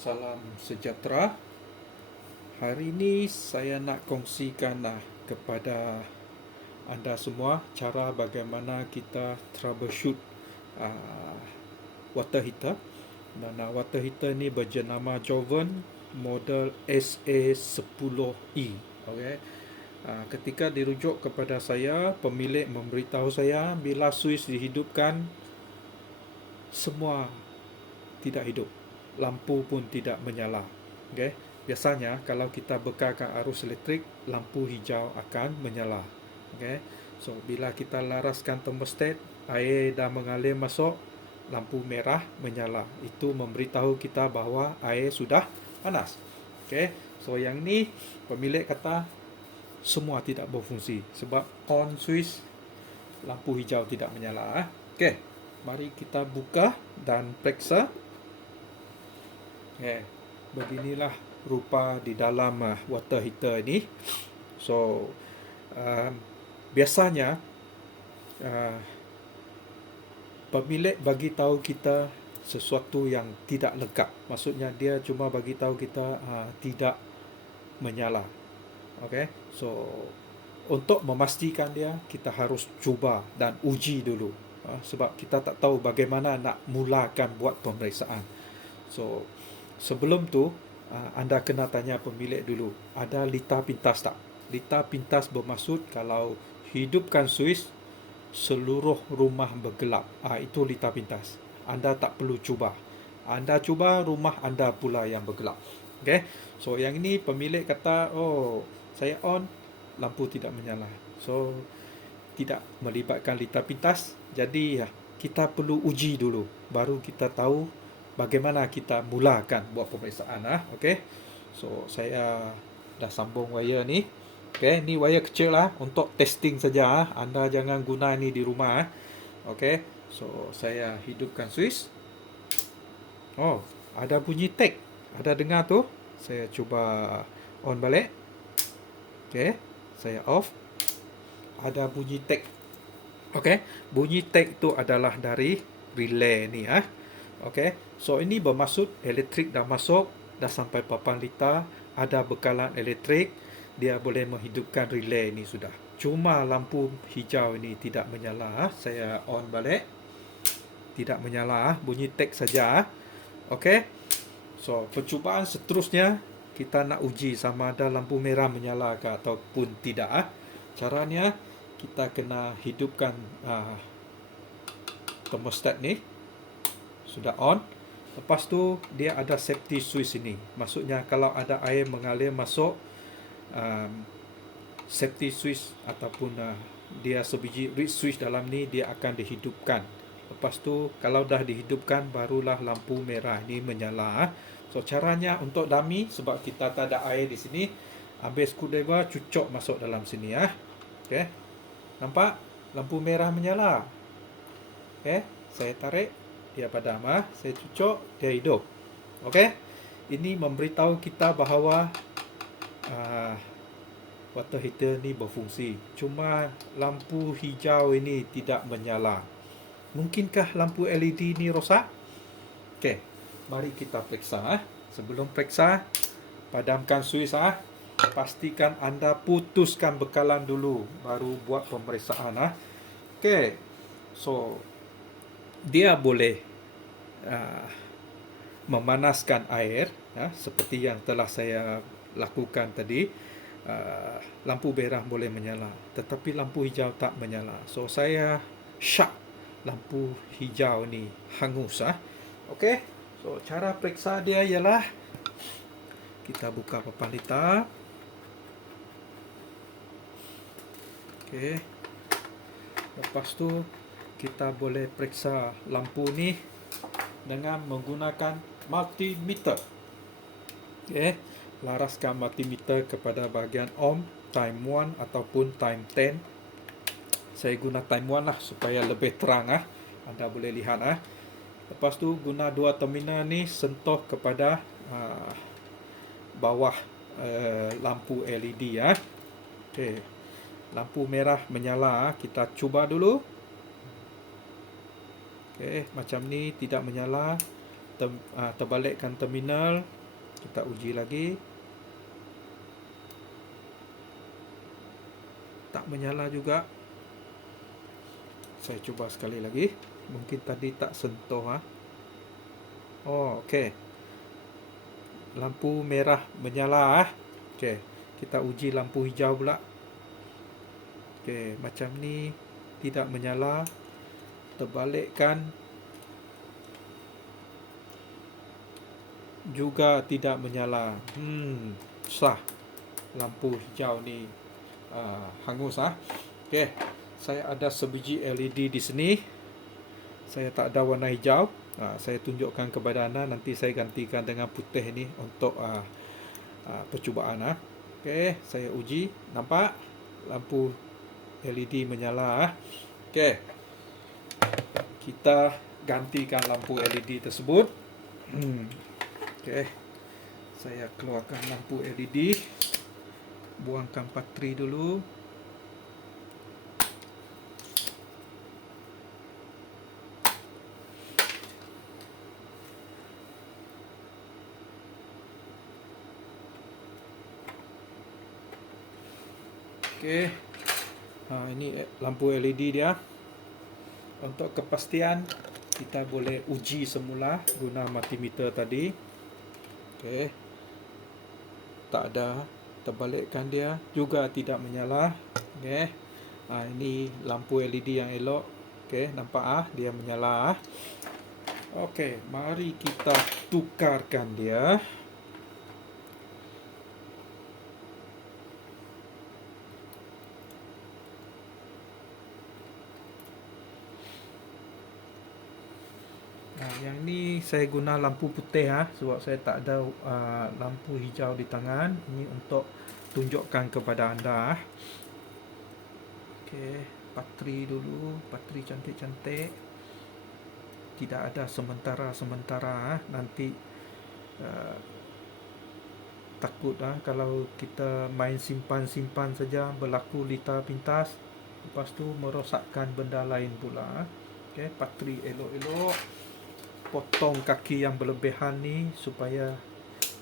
Salam sejahtera. Hari ini saya nak kongsikan kepada anda semua cara bagaimana kita troubleshoot uh, water heater. Dan water heater ni berjenama Jovan model SA10E. Okay. Ketika dirujuk kepada saya, pemilik memberitahu saya bila suis dihidupkan, semua tidak hidup, lampu pun tidak menyala. Okay. Biasanya kalau kita bekalkan arus elektrik, lampu hijau akan menyala. Okay. So bila kita laraskan termostat, air dah mengalir masuk, lampu merah menyala. Itu memberitahu kita bahawa air sudah panas. Okay. So yang ni pemilik kata semua tidak berfungsi sebab on switch lampu hijau tidak menyala. Okay. Mari kita buka dan periksa. Beginilah rupa di dalam water heater ini. So biasanya pemilik bagi tahu kita sesuatu yang tidak lengkap. Maksudnya dia cuma bagi tahu kita tidak menyala. Okay. So untuk memastikan dia, kita harus cuba dan uji dulu. Sebab kita tak tahu bagaimana nak mulakan buat pemeriksaan. So sebelum tu anda kena tanya pemilik dulu, ada lita pintas tak? Lita pintas bermaksud kalau hidupkan suis, seluruh rumah bergelap. Itu lita pintas. Anda tak perlu cuba. Anda cuba, rumah anda pula yang bergelap. Okay. So yang ini pemilik kata, oh saya on, lampu tidak menyala. So tidak melibatkan lita pintas. Jadi kita perlu uji dulu, baru kita tahu bagaimana kita mulakan buat pemeriksaan. Okay. So saya dah sambung wire ni. Okay, ni wire kecil untuk testing saja. Anda jangan guna ni di rumah. Okay. So saya hidupkan switch. Oh, ada bunyi tag. Ada dengar tu? Saya cuba on balik. Okay, saya off. Ada bunyi tag. Okay, bunyi tag tu adalah dari relay ni. Okay, so ini bermaksud elektrik dah masuk, dah sampai papan lita, ada bekalan elektrik, dia boleh menghidupkan relay ini sudah. Cuma lampu hijau ini tidak menyala. Saya on balik. Tidak menyala, bunyi tag saja. Okay, so percubaan seterusnya kita nak uji sama ada lampu merah menyala ke ataupun tidak. Caranya kita kena hidupkan thermostat ni. Sudah on. Lepas tu dia ada safety switch ini. Maksudnya kalau ada air mengalir masuk, safety switch ataupun dia sebiji reed switch dalam ni, dia akan dihidupkan. Lepas tu kalau dah dihidupkan, barulah lampu merah ini menyala. So caranya untuk dummy, sebab kita tak ada air di sini, ambil screwdriver, cucuk masuk dalam sini. Okay. Nampak? Lampu merah menyala. Okay. Saya tarik, dia padam. Saya cucuk, dia hidup. Okay. Ini memberitahu kita bahawa water heater ni berfungsi. Cuma lampu hijau ini tidak menyala. Mungkinkah lampu LED ni rosak? Okay, mari kita periksa. Sebelum periksa, padamkan suis. Pastikan anda putuskan bekalan dulu, baru buat pemeriksaan. Okay, so dia boleh memanaskan air, seperti yang telah saya lakukan tadi. Lampu merah boleh menyala, tetapi lampu hijau tak menyala. So saya syak lampu hijau ni hangus. Okey. So cara periksa dia ialah kita buka papan lita. Okey. Lepas tu kita boleh periksa lampu ni dengan menggunakan multimeter. Okey. Laraskan multimeter kepada bahagian ohm, time 1 ataupun time 10. Saya guna time 1 lah supaya lebih terang. Anda boleh lihat. Lepas tu guna dua terminal ni sentuh kepada bawah lampu LED. Okay. Lampu merah menyala. Kita cuba dulu. Okay. Macam ni tidak menyala. terbalikkan terminal, kita uji lagi. Tak menyala juga. Saya cuba sekali lagi. Mungkin tadi tak sentuh. Oh, okey. Lampu merah menyala. Okey, kita uji lampu hijau pula. Okey, macam ni tidak menyala. Terbalikkan juga tidak menyala. Sah. Lampu hijau ni hangus. Okey, saya ada sebiji LED di sini. Saya tak ada warna hijau. Saya tunjukkan kepada anda. Nanti saya gantikan dengan putih ni untuk percubaan. Okey, saya uji. Nampak lampu LED menyala. Okey, kita gantikan lampu LED tersebut. Okey, saya keluarkan lampu LED. Buangkan bateri dulu. Okey, ini lampu LED dia. Untuk kepastian, kita boleh uji semula guna multimeter tadi. Okey, tak ada. Terbalikkan dia, juga tidak menyala. Okey, ini lampu LED yang elok. Okey, nampak dia menyala. Okey, mari kita tukarkan dia. Yang ni saya guna lampu putih sebab saya tak ada lampu hijau di tangan. Ini untuk tunjukkan kepada anda. Okey, bateri dulu, bateri cantik-cantik. Tidak ada sementara. Nanti takut kalau kita main simpan saja, berlaku lita pintas, lepas tu merosakkan benda lain pula. Okey, bateri elok-elok. Potong kaki yang berlebihan ni supaya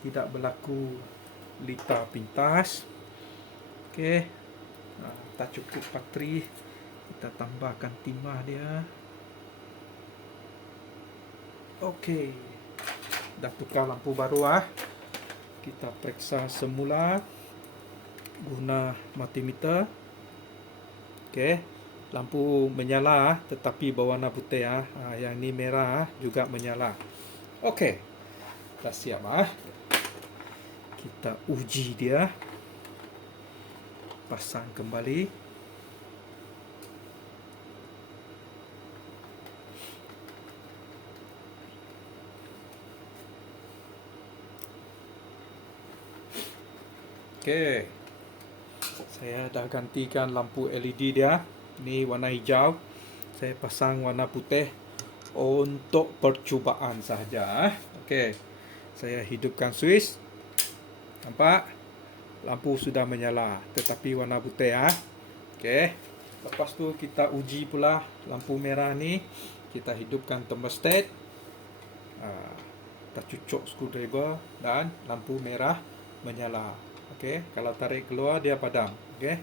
tidak berlaku lita pintas. Okey, tak cukup bateri, kita tambahkan timah dia. Okey, dah tukar lampu baru. Kita periksa semula guna multimeter. Okey, lampu menyala tetapi berwarna putih. Yang ni merah juga menyala. Okey, dah siap. Kita uji dia. Pasang kembali. Okey, saya dah gantikan lampu LED dia. Ini warna hijau. Saya pasang warna putih untuk percubaan sahaja. Okey, saya hidupkan switch. Nampak? Lampu sudah menyala, tetapi warna putih. Okey, lepas tu kita uji pula lampu merah ni. Kita hidupkan thermostat. Kita cucuk screwdriver dan lampu merah menyala. Okey, kalau tarik keluar dia padam. Okey,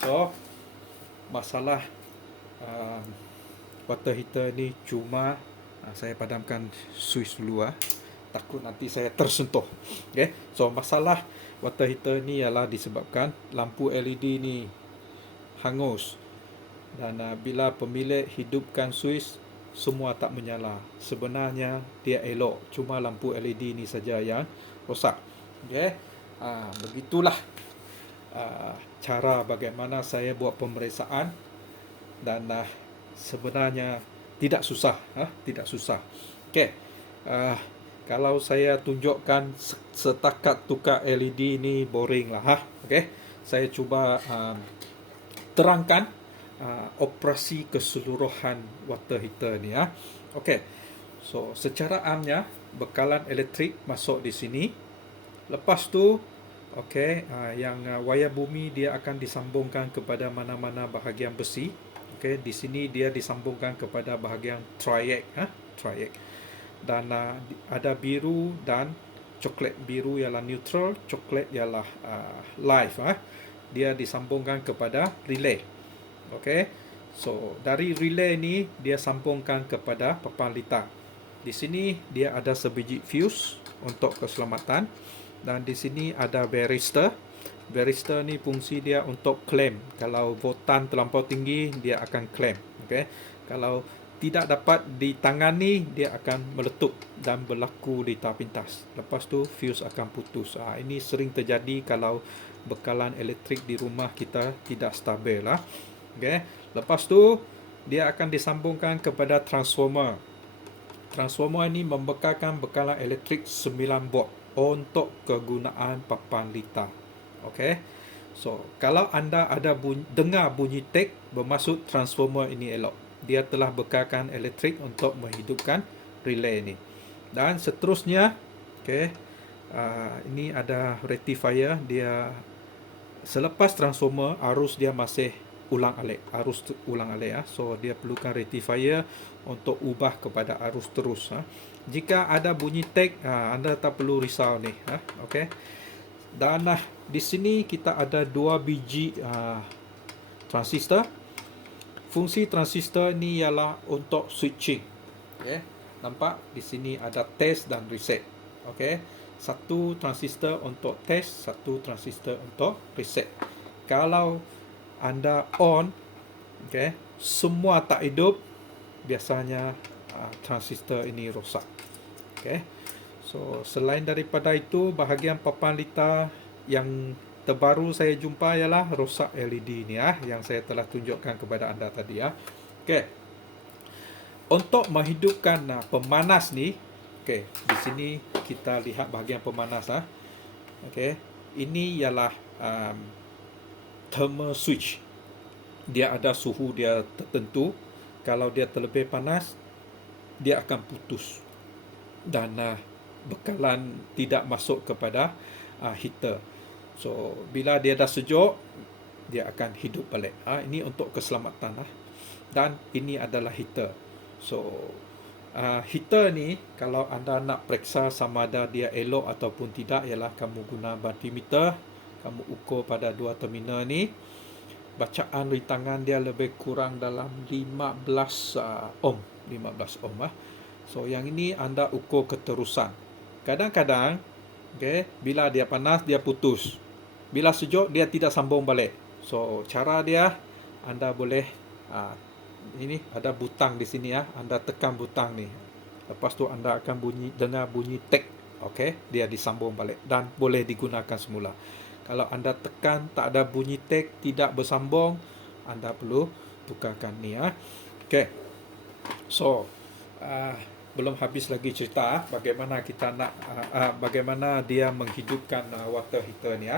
so masalah water heater ni cuma saya padamkan switch dulu. Takut nanti saya tersentuh. Okey, so masalah water heater ni ialah disebabkan lampu LED ni hangus. Dan bila pemilik hidupkan switch, semua tak menyala. Sebenarnya dia elok, cuma lampu LED ni saja yang rosak. Okey, begitulah cara bagaimana saya buat pemeriksaan. Dan sebenarnya tidak susah. Tidak susah. Okey, kalau saya tunjukkan setakat tukar LED ni boring lah. Okey, saya cuba terangkan operasi keseluruhan water heater ni. Okey, so secara amnya bekalan elektrik masuk di sini. Lepas tu okey, yang wayar bumi dia akan disambungkan kepada mana-mana bahagian besi. Okey, di sini dia disambungkan kepada bahagian triac. Triac. dan ada biru dan coklat. Biru ialah neutral, coklat ialah live. Dia disambungkan kepada relay. Okey. So dari relay ni dia sambungkan kepada papan litar. Di sini dia ada sebiji fuse untuk keselamatan, dan di sini ada varistor. Varistor ni fungsi dia untuk claim. Kalau voltan terlampau tinggi, dia akan claim. Okey. Kalau tidak dapat ditangani, dia akan meletup dan berlaku litar pintas. Lepas tu fuse akan putus. Ini sering terjadi kalau bekalan elektrik di rumah kita tidak stabil lah. Okay. Lepas tu dia akan disambungkan kepada transformer. Transformer ini membekalkan bekalan elektrik 9 volt untuk kegunaan papan litar. Okey. So, kalau anda ada dengar bunyi tik, bermaksud transformer ini elok. Dia telah bekalkan elektrik untuk menghidupkan relay ini. Dan seterusnya, okey, ini ada rectifier. Dia selepas transformer, arus dia masih ulang-alik, So dia perlukan rectifier untuk ubah kepada arus terus. Jika ada bunyi tik, anda tak perlu risau ni. Okey. Dan di sini kita ada 2 biji transistor. Fungsi transistor ni ialah untuk switching. Okey. Nampak di sini ada test dan reset. Okey. Satu transistor untuk test, satu transistor untuk reset. Kalau anda on, okay, semua tak hidup, biasanya transistor ini rosak. Okay. So selain daripada itu, bahagian papan litar yang terbaru saya jumpa ialah rosak LED ni yang saya telah tunjukkan kepada anda tadi. Okay. Untuk menghidupkan pemanas ni, okay, di sini kita lihat bahagian pemanas. Okay. Ini ialah thermal switch. Dia ada suhu dia tertentu. Kalau dia terlebih panas, dia akan putus dan bekalan tidak masuk kepada heater. So bila dia dah sejuk, dia akan hidup balik. Ini untuk keselamatan. Dan ini adalah heater. So heater ni, kalau anda nak periksa sama ada dia elok ataupun tidak, ialah kamu guna multimeter. Kamu ukur pada 2 terminal ni. Bacaan rintangan dia lebih kurang dalam 15 ohm. 15 ohm. So yang ini anda ukur keterusan. Kadang-kadang, okay, bila dia panas, dia putus. Bila sejuk, dia tidak sambung balik. So cara dia, anda boleh ini ada butang di sini. Anda tekan butang ni. Lepas tu anda akan dengar bunyi tik. Okay, dia disambung balik dan boleh digunakan semula. Kalau anda tekan tak ada bunyi tik, tidak bersambung, anda perlu tukarkan ni. Okay. So belum habis lagi cerita bagaimana kita nak bagaimana dia menghidupkan water heater ni.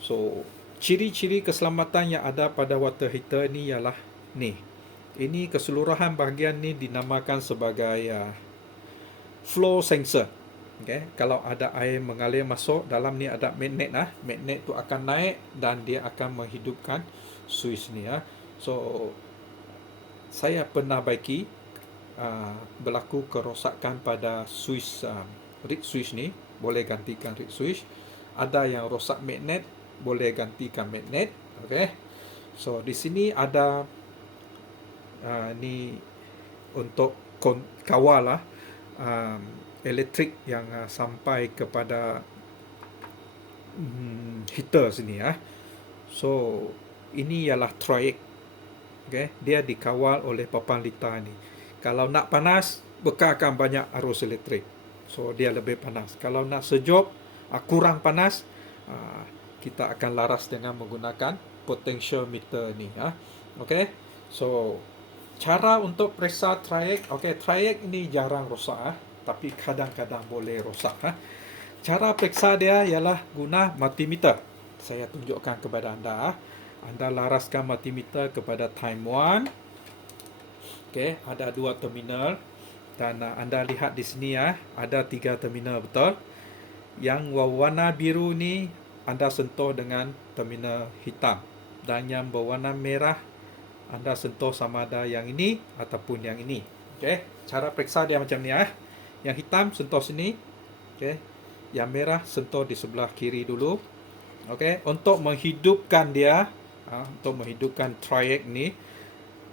So ciri-ciri keselamatan yang ada pada water heater ni ialah ni. Ini keseluruhan bahagian ni dinamakan sebagai flow sensor. Okay. Kalau ada air mengalir masuk, dalam ni ada magnet. Magnet tu akan naik dan dia akan menghidupkan switch ni. So saya pernah baiki berlaku kerosakan pada switch reed switch ni. Boleh gantikan reed switch. Ada yang rosak magnet, boleh gantikan magnet. Okay. So di sini ada ni untuk kawal elektrik yang sampai kepada heater sini. So ini ialah triac. Okay. Dia dikawal oleh papan litar ni. Kalau nak panas, bekalkan banyak arus elektrik. So dia lebih panas. Kalau nak sejuk, kurang panas, kita akan laras dengan menggunakan potential meter ni. Okay. So cara untuk periksa triac, okay, triac ini jarang rosak, tapi kadang-kadang boleh rosak. Cara periksa dia ialah guna multimeter. Saya tunjukkan kepada anda. Anda laraskan multimeter kepada time 1. Okay, ada 2 terminal. Dan anda lihat di sini ada 3 terminal, betul. Yang berwarna biru ni anda sentuh dengan terminal hitam. Dan yang berwarna merah anda sentuh sama ada yang ini ataupun yang ini. Okay, cara periksa dia macam ni. Yang hitam sentuh sini. Okey. Yang merah sentuh di sebelah kiri dulu. Okey, untuk menghidupkan dia, untuk menghidupkan triac ni,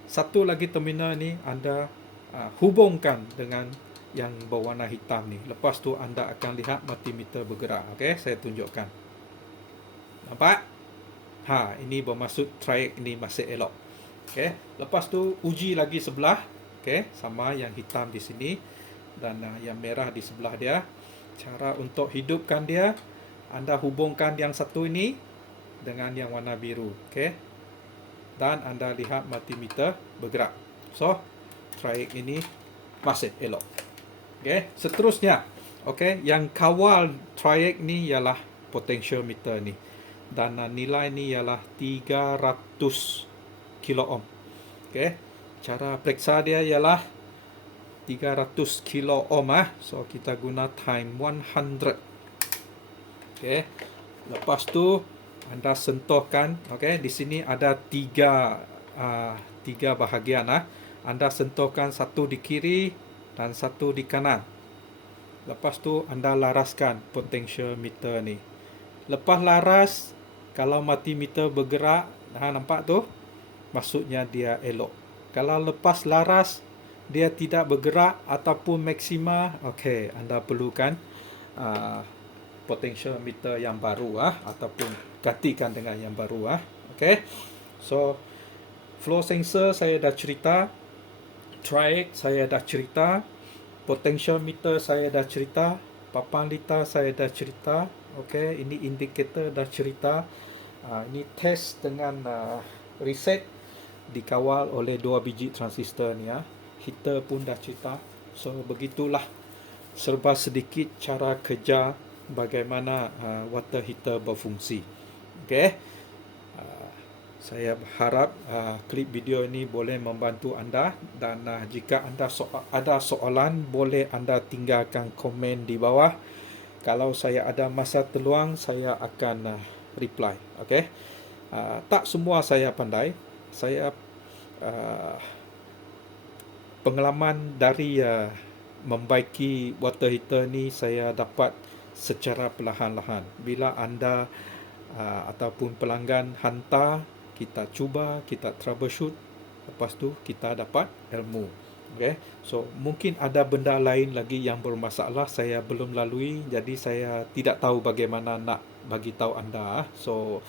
satu lagi terminal ni anda hubungkan dengan yang berwarna hitam ni. Lepas tu anda akan lihat multimeter bergerak. Okey, saya tunjukkan. Nampak? Ini bermaksud triac ni masih elok. Okey, lepas tu uji lagi sebelah. Okey, sama yang hitam di sini dan yang merah di sebelah dia. Cara untuk hidupkan dia, anda hubungkan yang satu ini dengan yang warna biru. Okey, dan anda lihat multimeter bergerak. So, triac ini masih elok. Okey, seterusnya, okey, yang kawal triac ni ialah potentiometer ni. Dan nilai ni ialah 300 kilo ohm. Okey, cara periksa dia ialah 300 kilo ohm So kita guna time 100. Okey, lepas tu anda sentuhkan. Okey, di sini ada tiga bahagian Anda sentuhkan, satu di kiri dan satu di kanan. Lepas tu anda laraskan potentiometer ni. Lepas laras, kalau multimeter bergerak, nampak tu, maksudnya dia elok. Kalau lepas laras dia tidak bergerak ataupun maksima, okey, anda perlukan potentiometer yang baru ataupun gantikan dengan yang baru Okey. So, flow sensor saya dah cerita, triac saya dah cerita, potentiometer saya dah cerita, papan litar saya dah cerita. Okey, ini indikator dah cerita. Ini test dengan reset dikawal oleh 2 biji transistor ni Heater pun dah cerita. So begitulah serba sedikit cara kerja bagaimana water heater berfungsi. Okey. Saya harap klip video ini boleh membantu anda, dan jika anda ada soalan, boleh anda tinggalkan komen di bawah. Kalau saya ada masa terluang, saya akan reply. Okey. Tak semua saya pandai. Saya pengalaman dari membaiki water heater ni saya dapat secara perlahan-lahan. Bila anda ataupun pelanggan hantar, kita cuba, kita troubleshoot, lepas tu kita dapat ilmu. Okay. So mungkin ada benda lain lagi yang bermasalah saya belum lalui, jadi saya tidak tahu bagaimana nak bagi tahu anda. So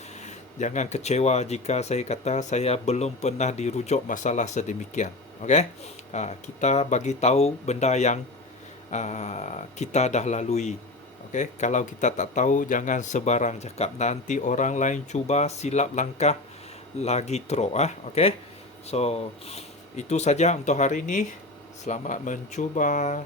jangan kecewa jika saya kata saya belum pernah dirujuk masalah sedemikian. Okay. Kita bagi tahu benda yang kita dah lalui. Okay. Kalau kita tak tahu, jangan sebarang cakap. Nanti orang lain cuba, silap langkah, lagi teruk. Okay. So itu saja untuk hari ini. Selamat mencuba.